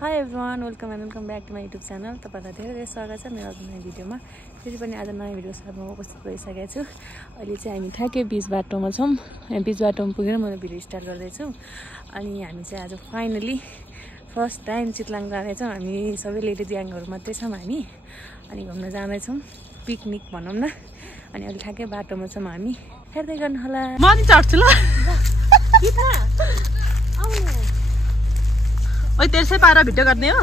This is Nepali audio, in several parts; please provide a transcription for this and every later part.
Hi everyone, welcome back to my YouTube channel. तपाईहरुलाई धेरै स्वागत छ मेरो नयाँ भिडियोमा। फेरि पनि आज नयाँ भिडियो साथमा उपस्थित भइसकेको छु। अहिले चाहिँ हामी ठ्याक्कै बीच बाटोमा छौं। हामी बीच बाटोमा पुगेर म भिडियो स्टार्ट गर्दै छु। अनि हामी चाहिँ आज फाइनली फर्स्ट टाइम चितलाङ जाने छौं। हामी सबै लेडी ग्याङहरु मात्रै छौं हामी। अनि घुम्न जाँदै छौं। पिकनिक भनौं न। अनि अहिले ठ्याक्कै बाटोमा छौं हामी। हेर्दै गर्नु होला। म नि चढ्छु ल। कितना? आउने ओइ तेर्सै पारा भिडियो गर्ने हो?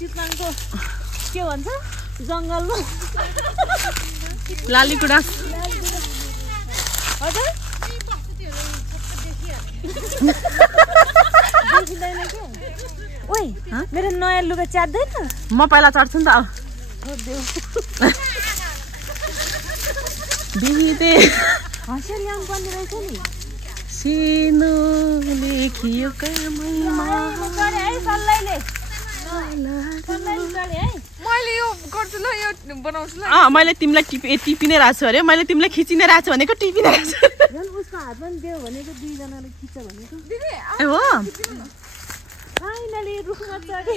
चितलाङको के भन्छ जंगलमा लालीगुडाँस हजुर ओइ मेरो नयाँ लुगा च्यात्दैन म पहिला चढ्छु नि त अब बिते हँसिया ल्याउनु पर्ने रहेछ नि सिनो लेखियो कर्मैमा गरे है सल्लाइले मैले यो गर्छु ल यो बनाउँछु ल मैले तिमीलाई टिपिनै राख्छु छु अरे मैले तिमीलाई खिचिनै राख्छु छु भनेको टिपिनै राख्छु छु झन् उसको हातमा नि दियो भनेको दुई जनाले खिच्छ भनेको दिदी ए हो फाइनली रुखमा चढे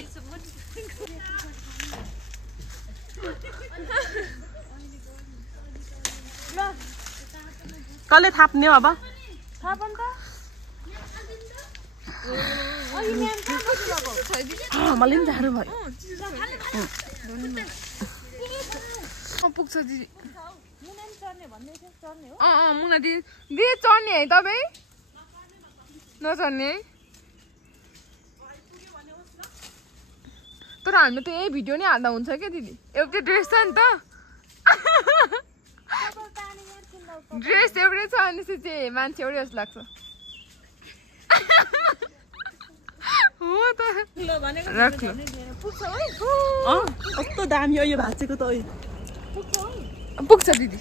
ल कसले थाप्ने हो अब थाहा पनि त मलाई पनि जानु भयो पुग्छ दिदी मुना नि चढ्ने भन्दै थियो चढ्ने हो मुना दिदी दिदी चढ्ने है तपाईँ नचढ्ने है तर हामी त यही भिडियो नै हाल्दा हुन्छ क्या दिदी एउटै ड्रेस छ नि त ड्रेस एउटै छ अनि चाहिँ मान्छे एउटै जस्तो लाग्छ हो त राख कस्तो दामी हो यो भाँचेको त पुग्छ दिदी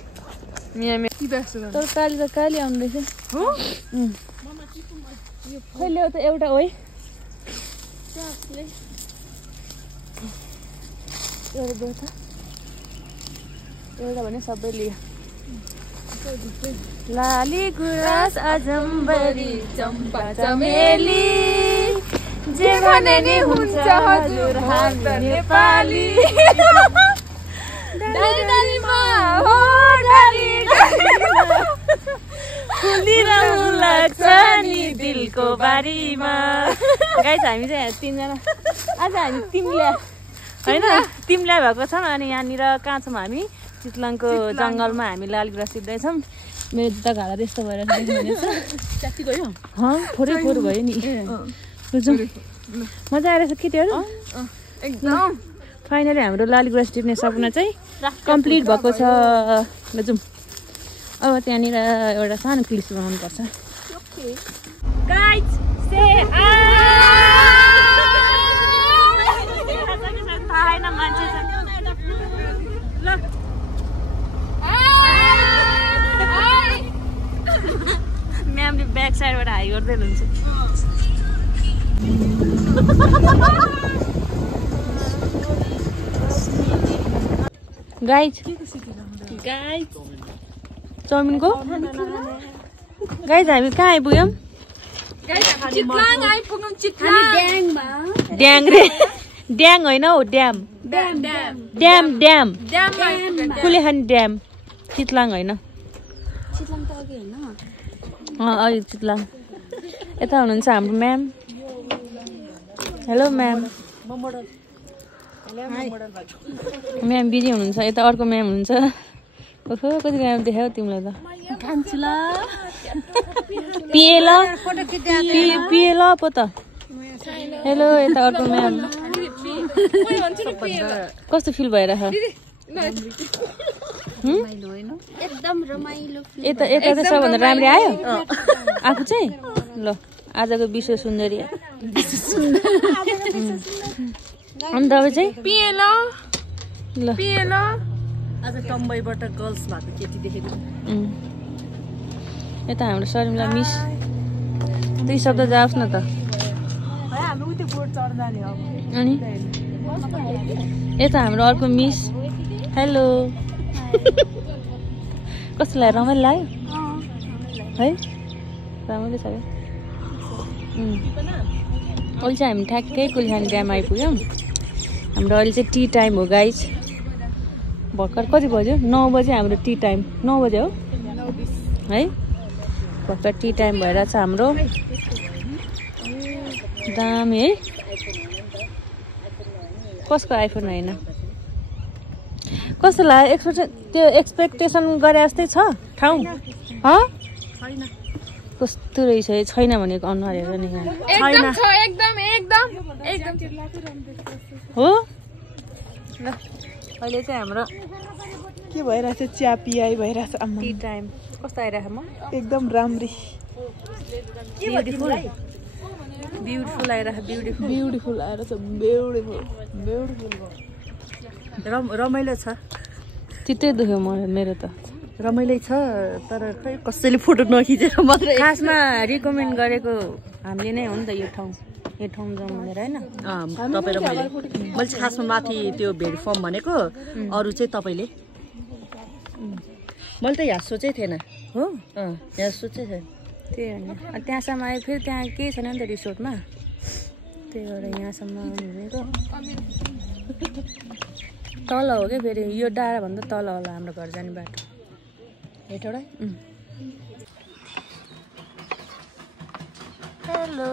तर काली त काली आउँदैछ हो खैले हो त एउटा हो है एउटा देऊ त एउटा भने सबै लियो लाली गुराँस अजम्बरी चम्पा चमेली जे भने नि हुन्छ हजुर हामी नेपाली डालीमा हो डाली फुलिरहनु लाग्छ नि दिलको बारीमा गाइस हामी चाहिँ तीनजना आज हामी टिमले हैन टिमले भएको छौँ अनि यहाँनिर कहाँ छौँ हामी चितलाङको जङ्गलमा हामी लालीगुराँस टिप्दैछौँ मेरो जुत्ता घाँडा त्यस्तो भएर च्याति गयो फोरै फोर भयो नि मजा आइरहेछ केटीहरू एकदम फाइनली हाम्रो लालीगुराँस टिप्ने सपना चाहिँ कम्प्लिट भएको छ ल जाउँ अब त्यहाँनिर एउटा सानो क्लिप बनाउनु पर्छ गाइज से मान्छे छ ल म्यामले ब्याक साइडबाट हाई गर्दै हुनुहुन्छ गाइज चाउमिनको गाइज हामी कहाँ आइपुग्यौँ चितलाङ आइपुग्नु चितलाङ ड्याङ रे ड्याङ होइन हौ dam dam dam Kulekhani dam Chitlang होइन अघि चितलाङ यता हुनुहुन्छ हाम्रो ma'am hello ma'am ma'am busy हुनुहुन्छ यता अर्को म्याम हुनुहुन्छ ओहो कति म्याम देखायो तिमीलाई त पिए ल पो त हेलो यता अर्को म्याम कस्तो फिल भइरहेछ एकदम रमाइलो यता यता चाहिँ सबभन्दा राम्रो आयो आफू चाहिँ ल आजको विश्व सुन्दरी अनि तपाईँ चाहिँ पिएल ल आज टम्बईबाट गर्ल्स भएको केटी देखेको यता हाम्रो शर्मिला मिस दुई शब्द जाओस् न त अनि यता हाम्रो अर्को मिस हेलो कस्तो लाग्यो रमाइलो लाग्यो है राम्रै छ क्या अहिले चाहिँ हामी ठ्याक्कै कुलिखानी ड्याम आइपुग्यौँ हाम्रो अहिले चाहिँ टी टाइम हो गाइज भर्खर कति बज्यो 9 बजे हाम्रो टी टाइम 9 बजे हो है भर्खर टी टाइम भइरहेछ हाम्रो दामी है कसको आइफोन होइन कस्तो लाग्यो त्यो एक्सपेक्टेसन गरे जस्तै छ ठाउँ कस्तो रहेछ छैन भनेको अनुहार हेर नि यहाँ हो ल अहिले चाहिँ हाम्रो के भइरहेछ चिया पियाइ भइरहेछ टी टाइम कस्तो आइरहेको म एकदम राम्री ब्युटिफुल आइरहेको ब्युटिफुल आएर छ ब्युटिफुल रमाइलो छ चित्तै दुख्यो मेरो त रमाइलो छ तर खै कसैले फोटो नखिचेर मात्रै खासमा रिकमेन्ड गरेको हामीले नै हो नि त यो ठाउँ जाउँ भनेर होइन तपाईँ र मैले चाहिँ खासमा माथि त्यो भेरी फर्म भनेको अरू चाहिँ तपाईँले मैले त यहाँ सोचेकै थिएन हो यहाँ सोचेकै थिएन त्यही होइन त्यहाँसम्म आयो फेरि त्यहाँ केही छैन नि त रिसोर्टमा त्यही भएर यहाँसम्म आउनुभएको तल हो क्या फेरि यो डाँडाभन्दा तल होला हाम्रो घर जाने बाटो हेटौँडा हेलो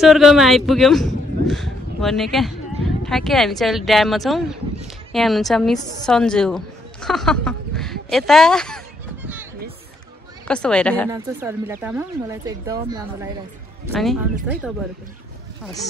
स्वर्गमा आइपुग्यौँ भन्ने क्या ठ्याक्कै हामी चाहिँ अहिले ड्याममा छौँ यहाँ हुनुहुन्छ मिस सन्जु यता कस्तो भइरहेको नाम चाहिँ शर्मिला तामाङ मलाई चाहिँ एकदम राम्रो लागिरहेको छ अनि आउनुहोस् है तपाईँहरू पनि हस्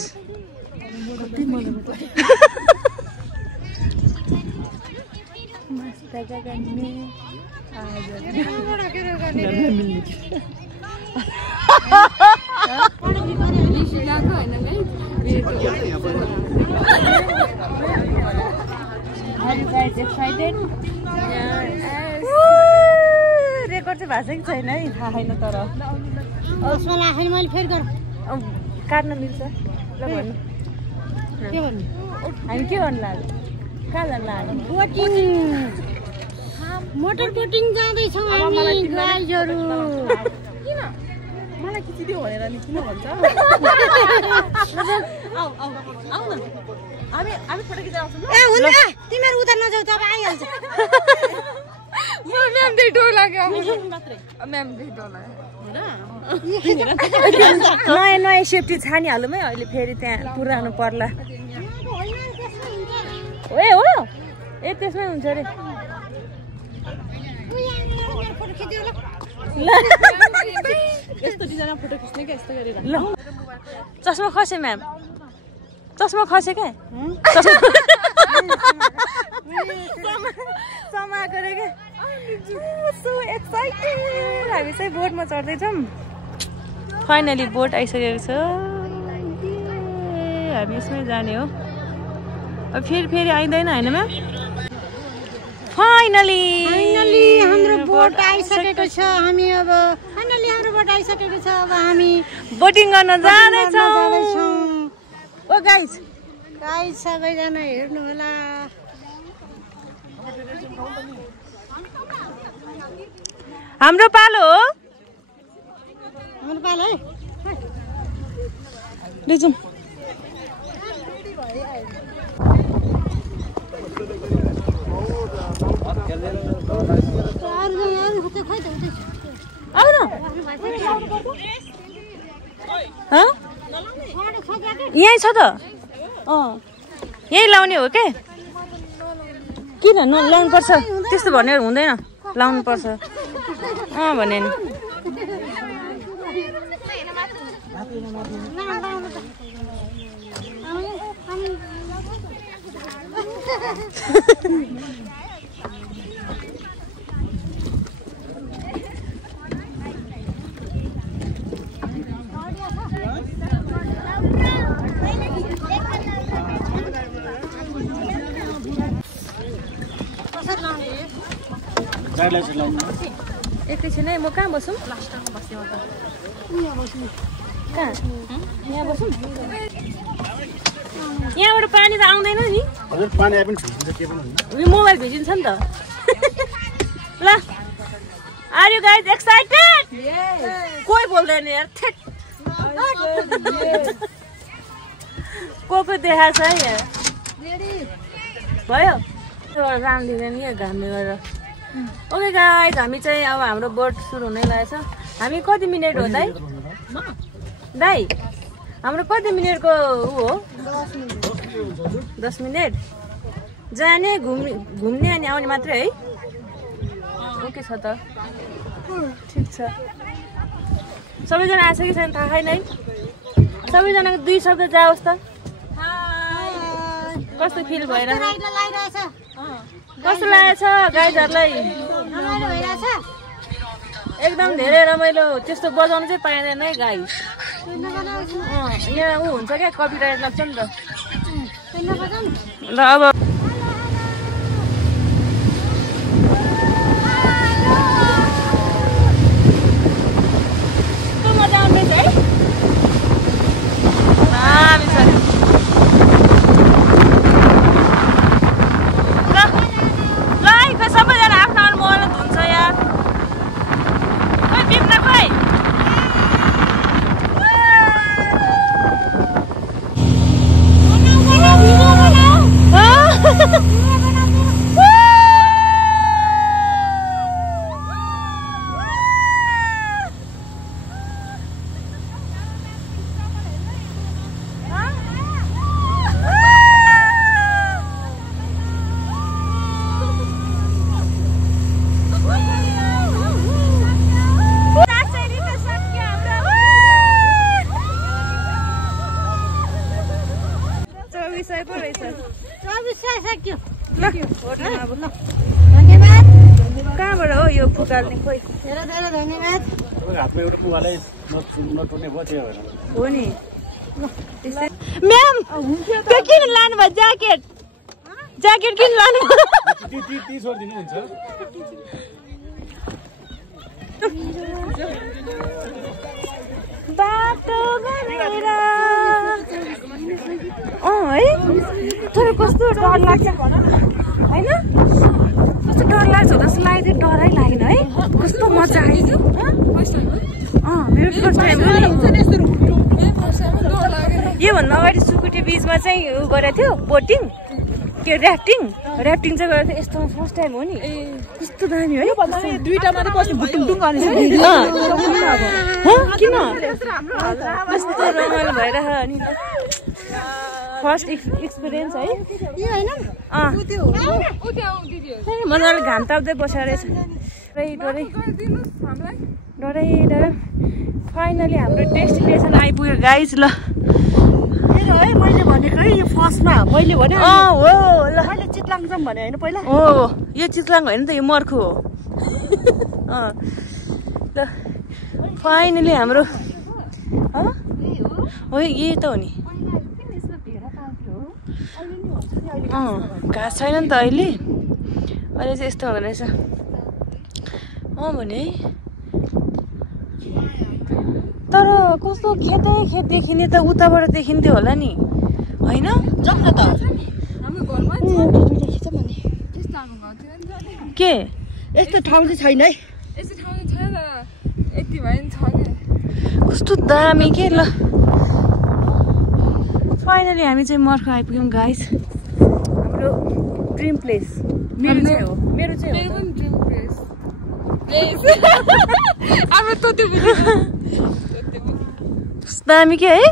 रेकर्ड चाहिँ भएको कि छैन है थाहा छैन तर काट्न मिल्छ ल भन्नु के भन्नु हामी के भन्नु लाग्यो कहाँ जानु लाग्यो मोटर बोटिङ जाँदैछौँ हामी गाइजहरू किन मलाई खिचिदियो भनेर नि किन भन्छ हामी फोटो खिचेर आउँछौँ ए हुन्छ तिमीहरू उता नजाऊ तब आइहाल्छ म्याम त्यही डर लाग्यो म्याम त्यही डर लाग्यो नयाँ सेफ्टी छानिहालौँ है अहिले फेरि त्यहाँ पुऱ्याउनु पर्ला ए हो ए त्यसमै हुन्छ अरे यस्तो डिजाइनमा फोटो खिच्ने क्या यस्तो गरेर ल चस्मा खसे म्याम चस्मा खसे क्या समाएको रे क्या सो एक्साइटेड हामी चाहिँ बोटमा चढ्दैछौँ फाइनली बोट आइसकेको छ हामी यसमै जाने हो अब फेरि आइँदैन होइन म्याम फाइनली हाम्रो बोट आइसकेको छ हामी अब फाइनली हाम्रो बोट आइसकेको छ अब हामी बोटिङ गर्न जाँदैछौँ ओ गाइस सबैजना हेर्नु होला हाम्रो पालो हो हाम्रो पालो है लिजौँ आउन यहीँ छ त यही लाउने हो के किन लाउनु पर्छ त्यस्तो भनेर हुँदैन लाउनु पर्छ भने नि एकैछिन है म कहाँ बसौँ कहाँ यहाँ बसौँ यहाँबाट पानी त आउँदैन नि हजुर पानी आए पनि भिजिन्छ के पनि हुन्न यो मोबाइल भिजिन्छ नि त ल आर यु गाइज एक्साइटेड कोही बोल्दैन यार ठेट को देखाएको छ है यार भयो राम दिँदैन यहाँ घामले गर्दा ओके गाइज हामी चाहिँ अब हाम्रो बोट सुरु हुनै लागेछ हामी कति मिनट हो दाइ दाइ हाम्रो कति मिनटको ऊ हो 10 मिनट जाने घुम्ने अनि आउने मात्रै है ओके छ त ठिक छ सबैजना आएको छ कि छैन थाहा छैन है सबैजनाको 2 शब्द जाओस् त कस्तो फिल भइरहेछ कस्तो लागेको छ गाइजहरूलाई एकदम धेरै रमाइलो त्यस्तो बजाउनु चाहिँ पाइँदैन है गाइज यहाँ ऊ हुन्छ क्या कपिराइट लाग्छ नि त ल अब मजा आउँदैछ है दामी छ सबैजना आफ्नो आफ्नो मोबाइल धुन्छ यार खोइ बिप्न खोइ कहाँबाट हो यो फुकाल्ने खोइ हातमा एउटा पुवालै नटुट्ने भयो त्यो भएर हो नि म्याम त्यो किन लानु भयो ज्याकेट ज्याकेट किन लानु ती छोडिदिनु हुन्छ बाटो भनेर है तर कस्तो डर लाग्छ होइन कस्तो डर लाग्छ जस्तो लाग्यो डरै लागेन है कस्तो मजा आयो मेरो फर्स्ट टाइम हो योभन्दा अगाडि सुकुटे बिचमा चाहिँ उ गरेको थियो बोटिङ के ऱ्याफ्टिङ चाहिँ गरेको थियो यस्तो फर्स्ट टाइम हो नि कस्तो दामी है दुईटा मात्रै बस्नु भुटुङटुङ गर्ने किन कस्तो रमाइलो भइरह अनि फर्स्ट एक्सपिरियन्स है मजाले घाम ताप्दै बसेर रहेछ डरै फाइनली हाम्रो डेस्टिनेसन आइपुग्यो गाइज ल मैले भनेको है यो फर्स्टमा मैले भने हो ल मैले चितलाङ जाऊँ भने होइन पहिला हो यो चितलाङ होइन त यो मर्खु हो ल फाइनली हाम्रो हो यही त हो नि घाँस छैन नि त अहिले चाहिँ यस्तो हुँदो रहेछ भने तर कस्तो खेत देखिने त उताबाट देखिन्थ्यो होला नि होइन जाउँ न त के यस्तो ठाउँ चाहिँ छैन है कस्तो दामी के ल फाइनली हामी चाहिँ मर्खु आइपुग्यौँ गाइस हाम्रो ड्रिम प्लेस मेरो चाहिँ हो ड्रिम प्लेस हाम्रो तोते दामी के है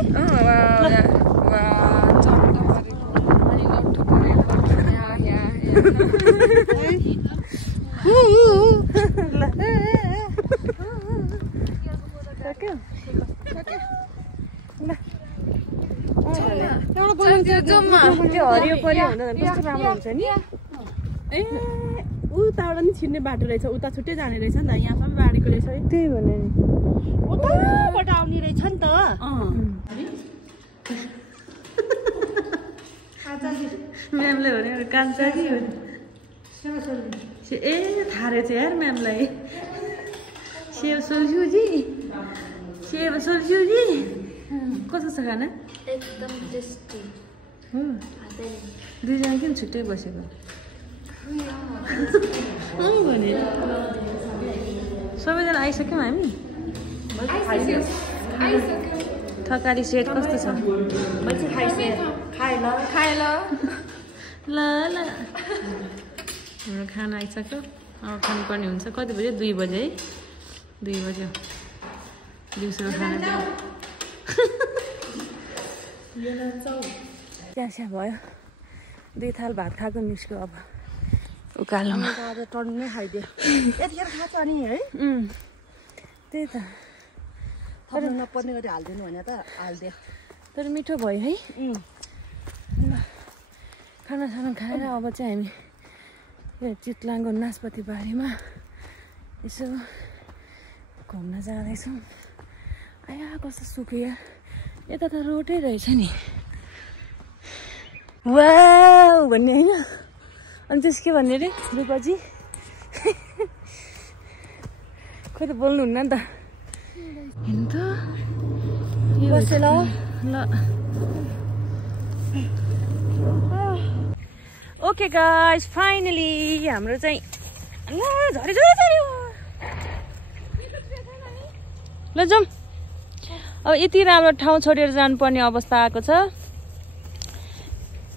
त्यो हरियो परियो हुँदा कस्तो राम्रो हुन्छ नि ए उताबाट नि छिर्ने बाटो रहेछ उता छुट्टै जाने रहेछ नि त यहाँसम्म बाँडेको रहेछ है त्यही भने नि उताबाट आउने रहेछ नि त म्यामले भने कान्छा कि ए थाहा रहेछ यार म्यामलाई सेव सोल्स्युजी कस्तो छ खाना एकदम टेस्टी दुईजना किन छुट्टै बसेको भने सबैजना आइसक्यौँ हामी थकाली सेट कस्तो छ ल ल हाम्रो खाना आइसक्यो अब खानुपर्ने हुन्छ कति बज्यो 2 बजे है 2 बज्यो दिउँसोको खाना चिया भयो 2 थाल भात खाएको निस्क्यो अब उकालोमा टर्न नै खाइदियो यतिखेर खान्छ अनि है त्यही त तर नपर्ने गरी हालिदिनु भने त हालिदियो तर मिठो भयो है ल खानासाना खाएर अब चाहिँ हामी यो चितलाङको नासपति बारीमा यसो घुम्न जाँदैछौँ आया कस्तो सुक्यो यता त रोडै रहेछ नि वाउ भन्ने होइन अनि त्यस के भन्ने रे रूपाजी खोइ त बोल्नुहुन्न नि त हेर्नु त बसे ल ओके गाइस फाइनली हाम्रो चाहिँ ल झऱ्यो ल जाउँ अब यति राम्रो ठाउँ छोडेर जानुपर्ने अवस्था आएको छ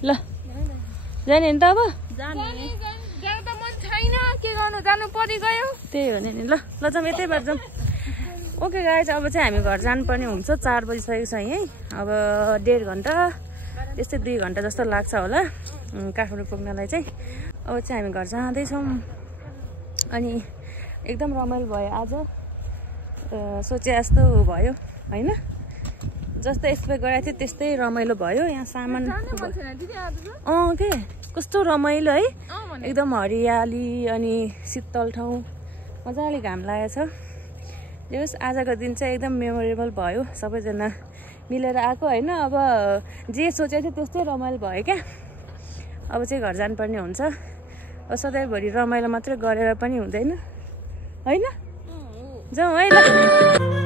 ल जाने नि त अब त्यही हो नि ल ल जाउँ यतैबाट जाउँ ओके गाइस अब चाहिँ हामी घर जानुपर्ने हुन्छ 4 बजिसकेको छ है अब 1.5 घन्टा त्यस्तै 2 घन्टा जस्तो लाग्छ होला काठमाडौँ पुग्नलाई चाहिँ अब चाहिँ हामी घर जाँदैछौँ अनि एकदम रमाइलो भयो आज सोचे जस्तो भयो होइन जस्तो एक्सपेक्ट गरेको थियो त्यस्तै रमाइलो भयो यहाँ सामान के कस्तो रमाइलो है एकदम हरियाली अनि शीतल ठाउँ मजाले घाम लागेको छ जस आजको दिन चाहिँ एकदम मेमोरेबल भयो सबैजना मिलेर आएको होइन अब जे सोचेको थियो त्यस्तै रमाइलो भयो क्या अब चाहिँ घर जानुपर्ने हुन्छ अब सधैँभरि रमाइलो मात्रै गरेर पनि हुँदैन होइन जाउँ है ल